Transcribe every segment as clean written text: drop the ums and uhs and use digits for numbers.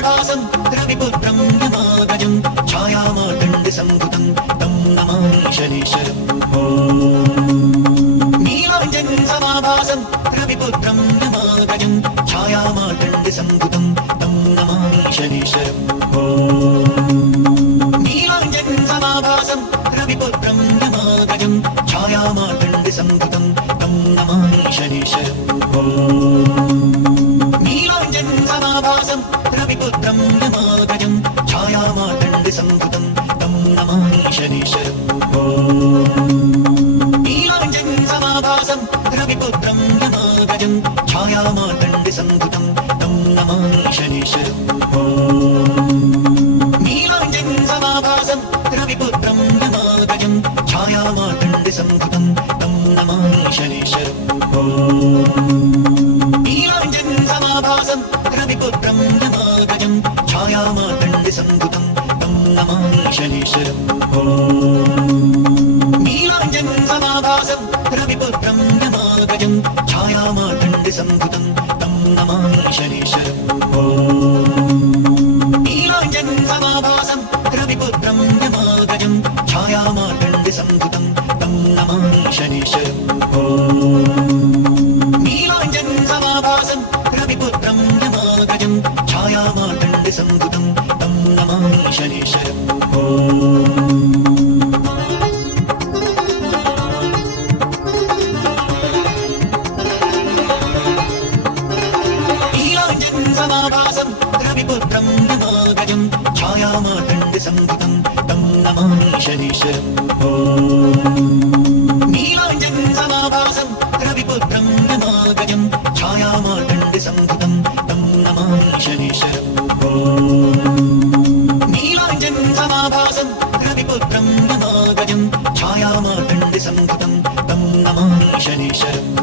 समाभासं रविपुत्रं यमागजं छायामार्तण्डसम्भुतं तं नमामि शनीश्वरम् नीलाञ्जनं समाभासं रविपुत्रं यमागजं छायामार्तण्डसम्भुतं तं नमामि शनीश्वरम् नीलाञ्जनं समाभासं रविपुत्रं यमागजं छायामार्तण्डसम्भुतं तं नमामि शनीश्वरम् नीलाञ्जनं समाभासं रविपुत्रं यमागजं छायामार्तण्डसम्भुतं तं नमामि शनीश्वरम् नीलाञ्जनं समाभासं रविपुत्रं यमागजं छायामार्तण्डसम्भुतं तं नमामि शनीश्वरम् नीलाञ्जनं समाभासं रविपुत्रं यमागजं छायामार्तण्डसम्भुतं तं नमामि शनीश्वरम् नीलाञ्जनं समाभासं रविपुत्रं यमागजं छायामार्तण्डसम्भुतं तं नमामि शनीश्वरम् नीलाञ्जनं समाभासं रविपुत्रं यमागजं छायामार्तण्डसम्भुतं तं नमामि शनीश्वरम् नीलाञ्जनं समाभासं रविपुत्रं यमागजं छायामार्तण्डसम्भुतं तं नमामि शनीश्वरम् नीलाञ्जनं समाभासं रविपुत्रं यमागजं छायामार्तण्डसम्भुतं तं नमामि शनीश्वरम् नीलाञ्जनं समाभासं रविपुत्रं यमागजं छायामार्तण्डसम्भुतं तं नमामि शनीश्वरम् नीलाञ्जनं समाभासं रविपुत्रं यमागजं छायामार्तण्डसम्भुतं तं नमामि शनीश्वरम् नीलाञ्जनं समाभासं रविपुत्रं यमागजं छायामार्तण्डसम्भुतं तं नमामि शनीश्वरम्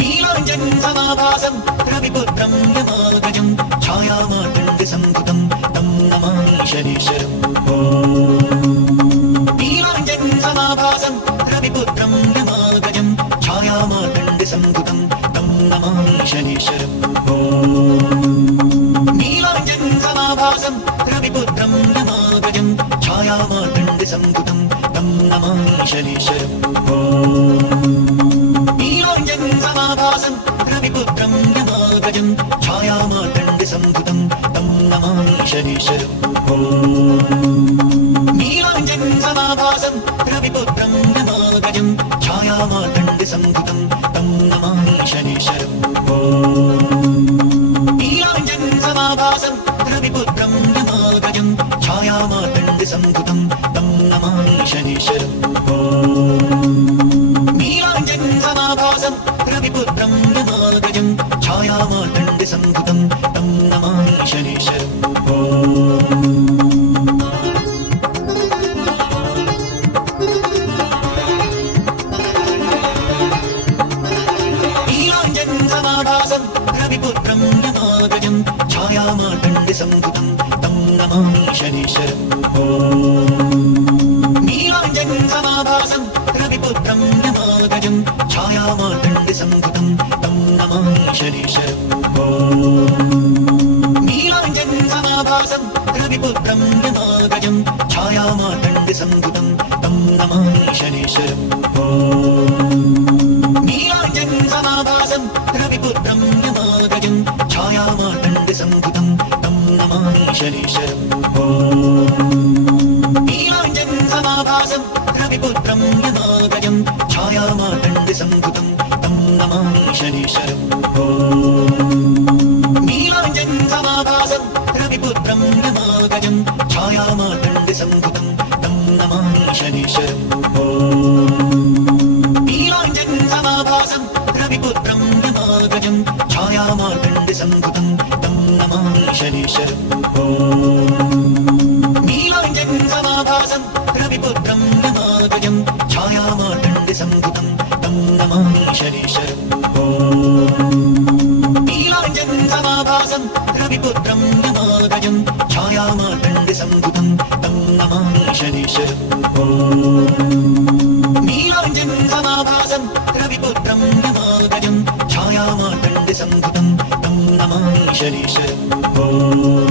नीलाञ्जनं समाभासं रविपुत्रं यमागजं छायामार्तण्डसम्भुतं तं नमामि शनीश्वरम् नीलाञ्जनं समाभासं रविपुत्रं यमागजं छायामार्तण्डसम्भुतं तं नमामि शनीश्वरम् नीलाञ्जनं समाभासं रविपुत्रं यमागजं छायामार्तण्डसम्भुतं तं नमामि शनीश्वरम् नीलाञ्जनं समाभासं रविपुत्रं यमागजं छायामार्तण्डसम्भुतं तं नमामि शनीश्वरम् नीलाञ्जनं समाभासं रविपुत्रं यमागजं छायामार्तण्डसम्भुतं तं नमामि शनीश्वरम् नीलाञ्जनं समाभासं रविपुत्रं यमागजं छायामार्तण्डसम्भुतं तं नमामि शनीश्वरम् नीलाञ्जनं समाभासं रविपुत्रं यमागजं छायामार्तण्डसम्भुतं तं नमामि शनीश्वरम् नीलाञ्जनं समाभासं रविपुत्रं यमागजं छायामार्तण्डसम्भुतं तं नमामि शनीश्वरम् नीलाञ्जनं समाभासं रविपुत्रं यमागजं छायामार्तण्डसम्भुतं तं नमामि शनीश्वरम् नीलाञ्जनं समाभासं रविपुत्रं यमागजं छायामार्तण्डसम्भुतं तं नमामि शनीश्वरम् नीलाञ्जनं समाभासं रविपुत्रं यमागजं छायामार्तण्डसम्भुतं तं नमामि शनीश्वरम् नीलाञ्जनं समाभासं रविपुत्रं यमागजं छायामार्तण्डसम्भुतं तं नमामि शनीश्वरम् नीलाञ्जनं समाभासं रविपुत्रं यमागजं छायामार्तण्डसम्भुतं तं नमामि शनीश्वरम् नीलाञ्जनं समाभासं रविपुत्रं यमागजं छायामार्तण्डसम्भुतं तं नमामि शनीश्वरम् नीलाञ्जनं समाभासं रविपुत्रं यमागजं छायामार्तण्डसम्भुतं तं नमामि शनीश्वरम् नीलाञ्जनं समाभासं रविपुत्रं यमागजं छायामार्तण्डसम्भुतं तं नमामि शनीश्वरम् नीलाञ्जनं समाभासं रविपुत्रं यमागजं छायामार्तण्डसम्भुतं तं नमामि శనీశ్వరం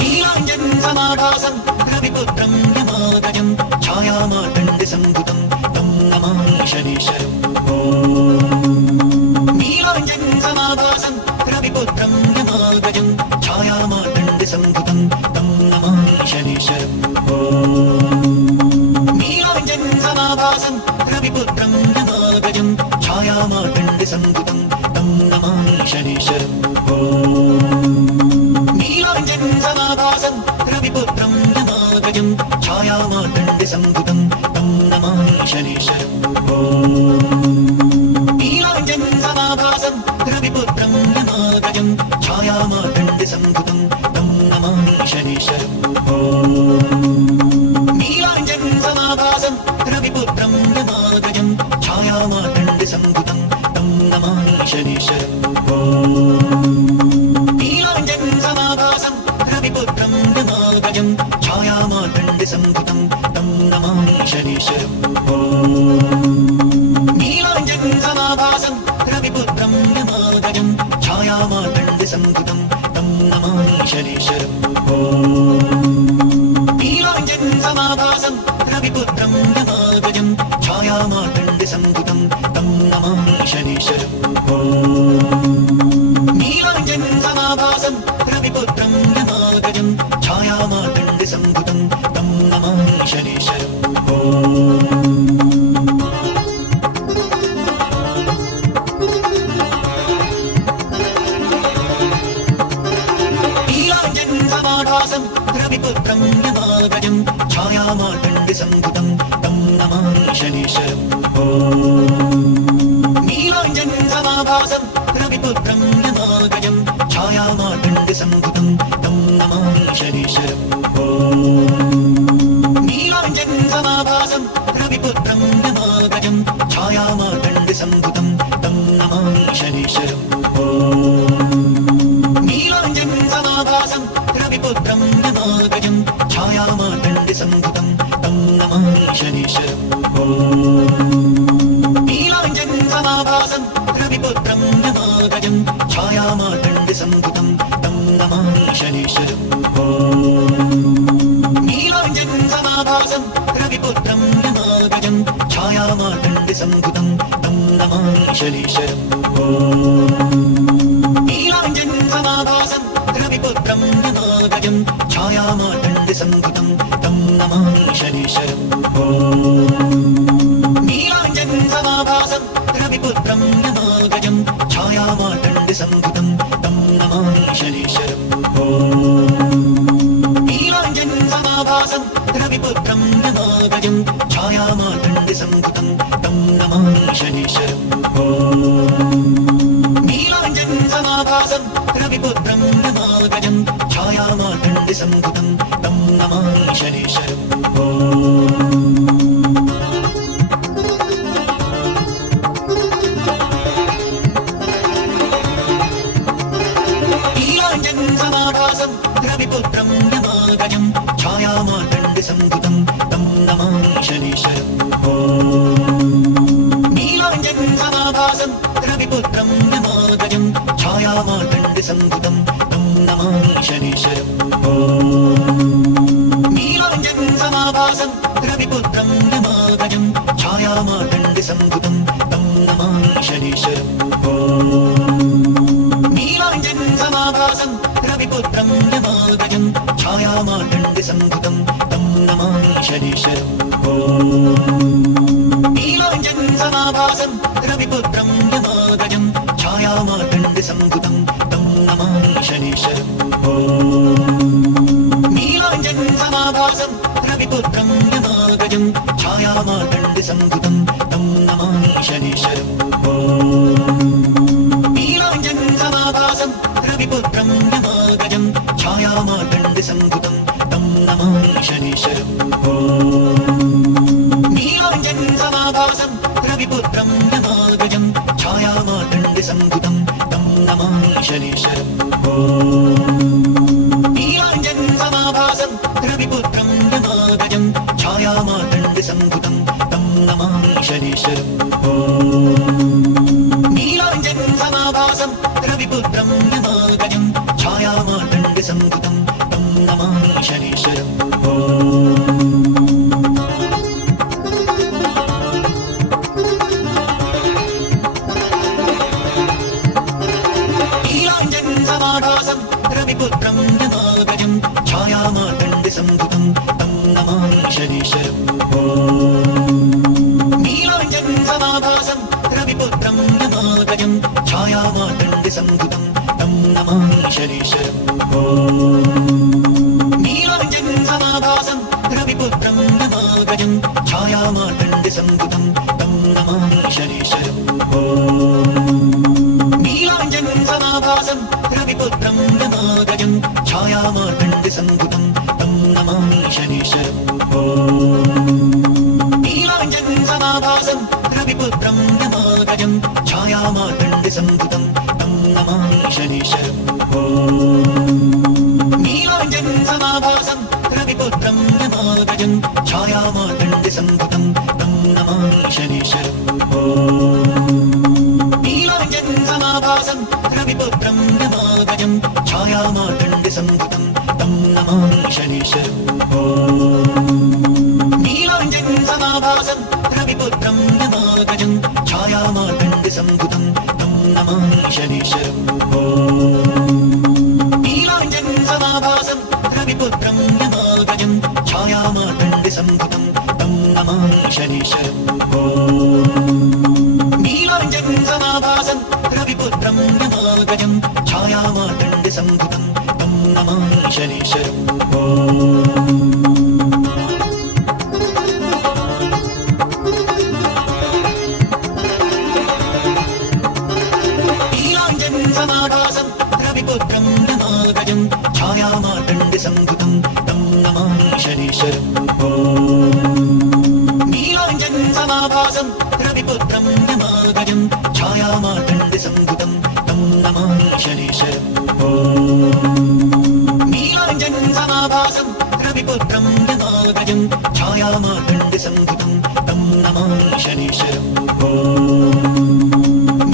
నీలాంజన్ సమాభాసం రవిపుత్రం యమాదజం ఛాయామార్తండ సంభుతం తం నమామి శనీశ్వరం నీలాంజన్ సమాభాసం రవిపుత్రం యమాదజం ఛాయామార్తండ సంభుతం తం నమామి శనీశ్వరం నీలాంజన్ సమాభాసం రవిపుత్రం యమాదజం ఛాయామార్తండ సంభుతం తం నమామి శనీశ్వరం నీలాంజన్ సమాభాసం రవిపుత్రం యమాదజం ఛాయామార్తండ సంభుతం తం నమామి శనీశ్వరం నీలాంజన్ సమాభాసం రవిపుత్రం యమాదజం ఛాయామార్తండ సంభుతం తం నమామి శనీశ్వరం నీలాంజన్ సమాభాసం రవిపుత్రం యమాదజం ఛాయామార్తండ సంభుతం తం నమామి శనీశ్వరం నీలాంజన్ సమాభాసం రవిపుత్రం యమాదజం ఛాయామార్తండ సంభుతం తం నమామి శనీశ్వరం నీలాంజన్ సమాభాసం రవిపుత్రం యమాదజం ఛాయామార్తండ సంభుతం తం నమామి శనీశ్వరం నీలాంజన్ సమాభాసం రవిపుత్రం యమాదజం ఛాయామార్తండ సంభుతం తం నమామి శనీశ్వరం నీలాంజన్ సమాభాసం రవిపుత్రం యమాదజం ఛాయామార్తండ సంభుతం తం నమామి శనీశ్వరం నీలాంజన్ సమాభాసం రవిపుత్రం యమాదజం ఛాయామార్తండ సంభుతం తం నమామి శనీశ్వరం నీలాంజన్ సమాభాసం రవిపుత్రం యమాదజం ఛాయామార్తండ సంభుతం తం నమామి శనీశ్వరం నీలాంజన్ సమాభాసం రవిపుత్రం యమాదజం ఛాయామార్తండ సంభుతం తం నమామి శనీశ్వరం నీలాంజన్ సమాభాసం రవిపుత్రం యమాదజం ఛాయామార్తండ సంభుతం తం నమామి శనీశ్వరం నీలాంజన్ సమాభాసం రవిపుత్రం యమాదజం ఛాయామార్తండ సంభుతం తం నమామి శనీశ్వరం నీలాంజన్ సమాభాసం రవిపుత్రం యమాదజం ఛాయామార్తండ సంభుతం తం నమామి శనీశ్వరం నీలాంజన్ సమాభాసం రవిపుత్రం యమాదజం ఛాయామార్తండ సంభుతం తం నమామి శనీశ్వరం నీలాంజన్ సమాభాసం రవిపుత్రం యమాదజం ఛాయామార్తండ సంభుతం తం నమామి శనీశ్వరం నీలాంజన్ సమాభాసం రవిపుత్రం యమాదజం ఛాయామార్తండ సంభుతం తం నమామి శనీశ్వరం నీలాంజన్ సమాభాసం రవిపుత్రం యమాదజం ఛాయామార్తండ సంభుతం తం నమామి శనీశ్వరం నీలాంజన్ సమాభాసం రవిపుత్రం యమాదజం ఛాయామార్తండ సంభుతం తం నమామి శనీశ్వరం నీలాంజన్ సమాభాసం రవిపుత్రం యమాదజం ఛాయామార్తండ సంభుతం తం నమామి శనీశ్వరం నీలాంజన్ సమాభాసం రవిపుత్రం యమాదజం ఛాయామార్తండ సంభుతం తం నమామి శనీశ్వరం నీలాంజన్ సమాభాసం రవిపుత్రం యమాదజం ఛాయామార్తండ సంభుతం తం నమామి శనీశ్వరం నీలాంజన్ సమాభాసం రవిపుత్రం యమాదజం ఛాయామార్తండ సంభుతం తం నమామి శనీశ్వరం నీలాంజన్ సమాభాసం రవిపుత్రం యమాదజం ఛాయామార్తండ సంభుతం తం నమామి శనీశ్వరం నీలాంజన్ సమాభాసం రవిపుత్రం యమాదజం ఛాయామార్తండ సంభుతం తం నమామి శనీశ్వరం నీలాంజన్ సమాభాసం రవిపుత్రం యమాదజం ఛాయామార్తండ సంభుతం తం నమామి శనీశ్వరం నీలాంజన్ సమాభాసం రవిపుత్రం యమాదజం ఛాయామార్తండ సంభుతం समाभासं रविपुत्रं यमागजं छायामार्तण्डसम्भुतं तं नमामि शनीश्वरम् नीलाञ्जनसमाभासं रविपुत्रं यमागजं छायामार्तण्डसम्भुतं तं नमामि शनीश्वरम् नीलाञ्जनसमाभासं रविपुत्रं यमागजं छायामार्तण्डसम्भुतं तं नमामि शनीश्वरम् नीलाञ्जनसमाभासं रविपुत्रं यमागजं छायामार्तण्डसम्भुतं तं नमामि शनीश्वरम् नीलाञ्जनसमाभासं रविपुत्रं यमागजं छायामार्तण्डसम्भुतं तं नमामि शनीश्वरम् नीलाञ्जनसमाभासं रविपुत्रं यमागजं छायामार्तण्डसम्भुतं तं नमामि शनीश्वरम् नीलाञ्जनसमाभासं रविपुत्रं यमागजं छायामार्तण्डसम्भुतं तं नमामि शनीश्वरम् नीलाञ्जनसमाभासं रविपुत्रं यमागजं छायामार्तण्डसम्भुतं तं नमामि शनीश्वरम् नीलाञ्जनसमाभासं रविपुत्रं यमागजं छायामार्तण्डसम्भुतं तं नमामि शनीश्वरम् नीलाञ्जनसमाभासं रविपुत्रं यमागजं छायामार्तण्डसम्भुतं तं नमामि शनीश्वरम् नीलाञ्जनसमाभासं रविपुत्रं यमागजं छायामार्तण्डसम्भुतं तं नमामि शनीश्वरम् नीलाञ्जनसमाभासं रविपुत्रं यमागजं छायामार्तण्डसम्भुतं तं नमामि शनीश्वरम् नीलाञ्जनसमाभासं रविपुत्रं यमागजं छायामार्तण्डसम्भुतं तं नमामि शनीश्वरम् नीलाञ्जनसमाभासं रविपुत्रं यमागजं छायामार्तण्डसम्भुतं तं नमामि शनीश्वरम्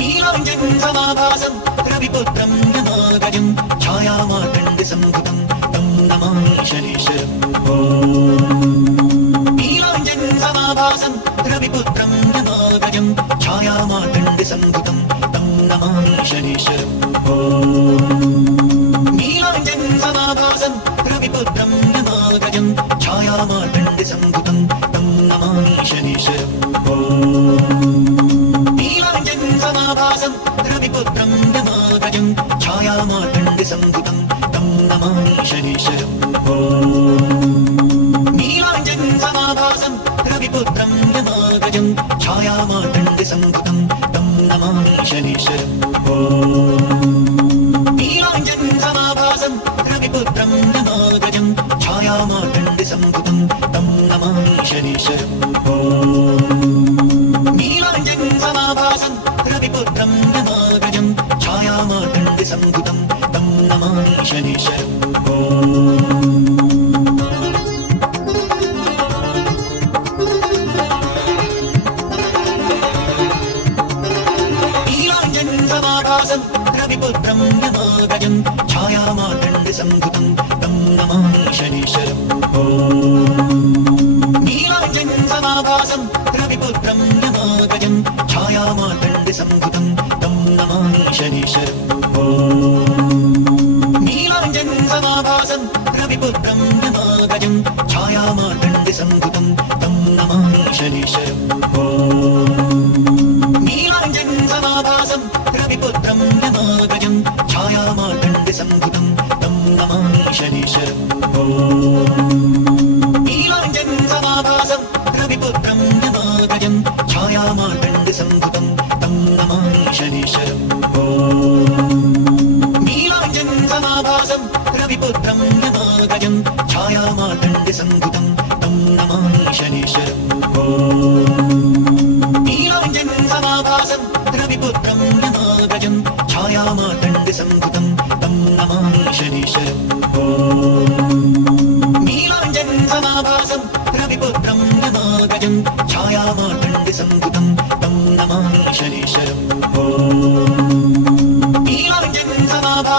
नीलाञ्जनसमाभासं रविपुत्रं यमागजं छायामार्तण्डसम्भुतं तं नमामि शनीश्वरम् नीलाञ्जनसमाभासं रविपुत्रं यमागजं छायामार्तण्डसम्भुतं तं नमामि शनीश्वरम् नीलाञ्जनसमाभासं रविपुत्रं यमागजं छायामार्तण्डसम्भुतं तं नमामि शनीश्वरम् नीलाञ्जनसमाभासं रविपुत्रं यमागजं छायामार्तण्डसम्भुतं तं नमामि शनीश्वरम् नीलाञ्जनसमाभासं रविपुत्रं यमागजं छायामार्तण्डसम्भुतं तं नमामि शनीश्वरम् नीलाञ्जनसमाभासं रविपुत्रं यमागजं छायामार्तण्डसम्भुतं तं नमामि शनीश्वरम् नीलाञ्जनसमाभासं रविपुत्रं यमागजं छायामार्तण्डसम्भुतं तं नमामि शनीश्वरम् नीलाञ्जनसमाभासं रविपुत्रं यमागजं छायामार्तण्डसम्भुतं तं नमामि शनीश्वरम् नीलाञ्जनसमाभासं रविपुत्रं यमागजं छायामार्तण्डसम्भुतं तं नमामि शनीश्वरम् नीलाञ्जनसमाभासं रविपुत्रं यमागजं छायामार्तण्डसम्भुतं तं नमामि शनीश्वरम् नीलाञ्जनसमाभासं रविपुत्रं यमागजं छायामार्तण्डसम्भुतं तं नमामि शनीश्वरम् नीलाञ्जनसमाभासं रविपुत्रं यमागजं छायामार्तण्डसम्भुतं तं नमामि शनीश्वरम्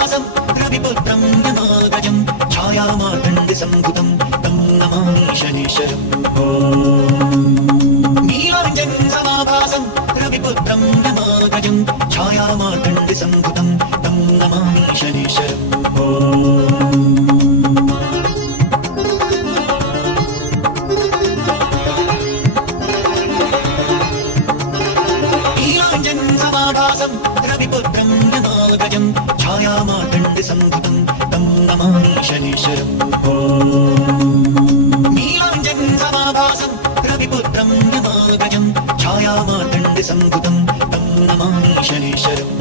समाभासं रविपुत्रं यमागजं छायामार्तण्डसम्भुतं तं नमामि शनीश्वरम् नीलाञ्जनसमाभासं रविपुत्रं यमागजं छायामार्तण्डसम्भुतं तं नमामि शनीश्वरम् नीलाञ्जनसमाभासं रविपुत्रं यमागजं छायामार्तण्डसम्भुतं तं नमामि शनीश्वरम् नीलाञ्जनसमाभासं रविपुत्रं यमागजं छायामार्तण्डसम्भुतं तं नमामि शनीश्वरम्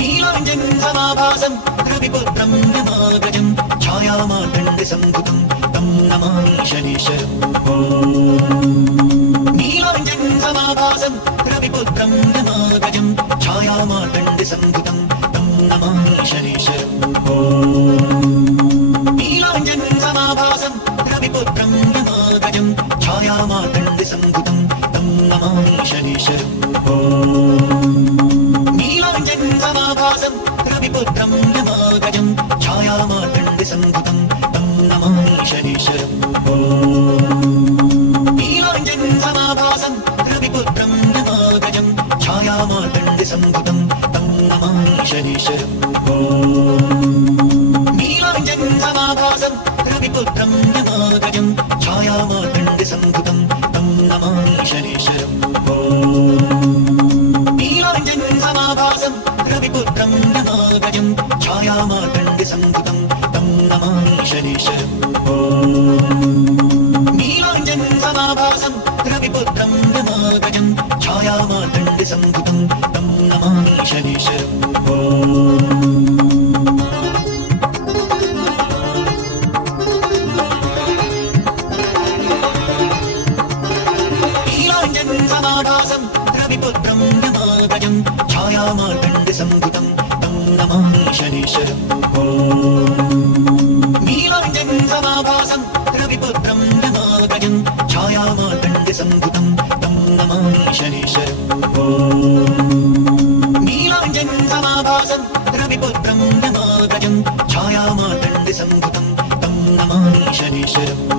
नीलाञ्जनसमाभासं रविपुत्रं यमागजं छायामार्तण्डसम्भुतं तं नमामि शनीश्वरम् नीलाञ्जनसमाभासं रविपुत्रं यमागजं छायामार्तण्डसम्भुतं तं नमामि शनीश्वरम् नीलाञ्जनसमाभासं रविपुत्रं यमागजं छायामार्तण्डसम्भुतं तं नमामि शनीश्वरम् नीलाञ्जनसमाभासं रविपुत्रं यमागजं छायामार्तण्डसम्भुतं तं नमामि शनीश्वरम् नीलाञ्जनसमाभासं रविपुत्रं यमागजं छायामार्तण्डसम्भुतं तं नमामि शनीश्वरम् नीलाञ्जनसमाभासं रविपुत्रं यमागजं छायामार्तण्डसम्भुतं तं नमामि शनीश्वरम् नीलाञ्जनसमाभासं रविपुत्रं यमागजं छायामार्तण्डसम्भुतं तं नमामि शनीश्वरम् नीलाञ्जनसमाभासं रविपुत्रं यमागजं छायामार्तण्डसम्भुतं तं नमामि शनीश्वरम् नीलाञ्जनसमाभासं रविपुत्रं यमागजं छायामार्तण्डसम्भुतं तं नमामि शनीश्वरम् नीलाञ्जनसमाभासं रविपुत्रं यमागजं छायामार्तण्डसम्भुतं तं नमामि शनीश्वरम् नीलाञ्जनसमाभासं रविपुत्रं यमागजं छायामार्तण्डसम्भुतं तं नमामि शनीश्वरम्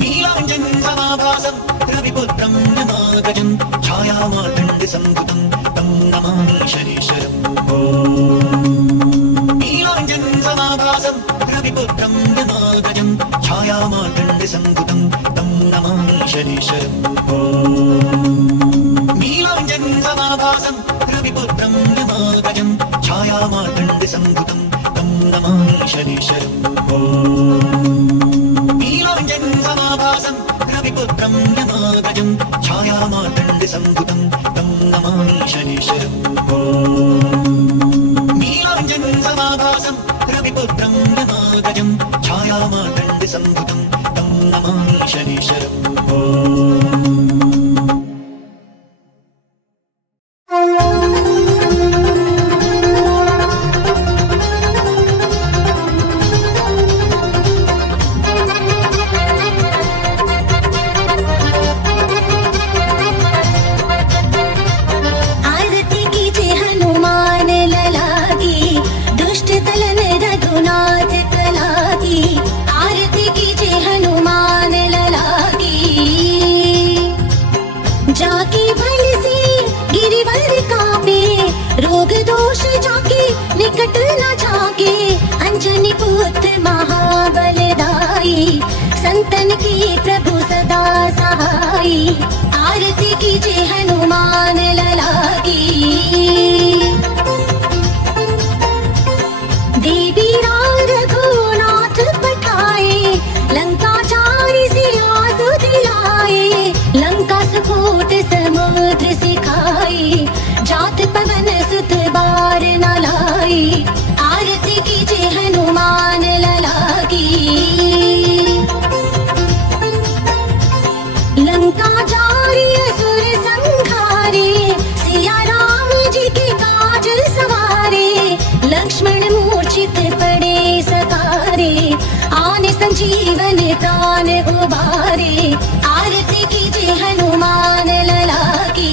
नीलाञ्जनसमाभासं रविपुत्रं यमागजं छायामार्तण्डसम्भुतं तं नमामि शनीश्वरम् नीलाञ्जनसमाभासं रविपुत्रं यमागजं छायामार्तण्डसम्भुतं तं नमामि शनीश्वरम् नीलाञ्जनसमाभासं रविपुत्रं यमागजं छायामार्तण्डसम्भुतं तं नमामि शनीश्वरम् नीलाञ्जनसमाभासं रविपुत्रं यमागजं छायामार्तण्डसम्भुतं तं नमामि शनीश्वरम् नीलाञ्जनसमाभासं रविपुत्रं यमागजं छायामार्तण्डसम्भुतं तं नमामि शनीश्वरम् निकट न जाके अंजनी पुत्र महाबलदाई संतन की प्रभु सदा सहाई आरती कीजिए हनुमान लला की देवी राम रघुनाथ पठाए लंका चारि सिया दिलाए लंका स्फोट समुद्र सिखाए जात पवन सुत बार न लाई आरती कीजिए हनुमान लला की लंका जारी असुर संहारे सिया राम जी के काज सवारे लक्ष्मण मूर्छित पड़े सकारे आने संजीवन प्राण उबारे आरती कीजिए हनुमान लला की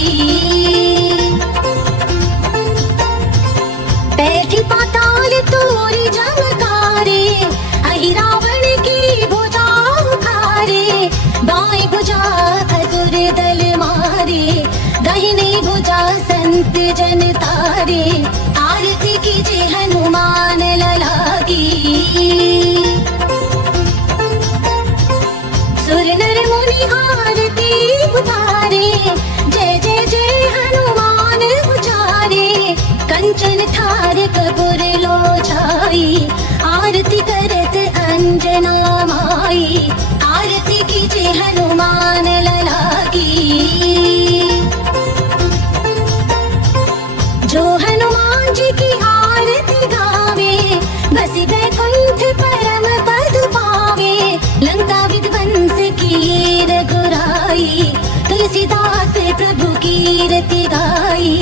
कंचन तारे आरती कीजे हनुमान लला की सुर नर मुनि आरती उतारे जय जय जय हनुमान उचारे कंचन थार कपूर लो छाई आरती करत अंजना माई आरती कीजे हनुमान लला की जो हनुमान जी की आरती गावे बस बैकुंठ परम पद पावे लंका विध्वंस की रघुराई तुलसीदास प्रभु कीर्ति गाई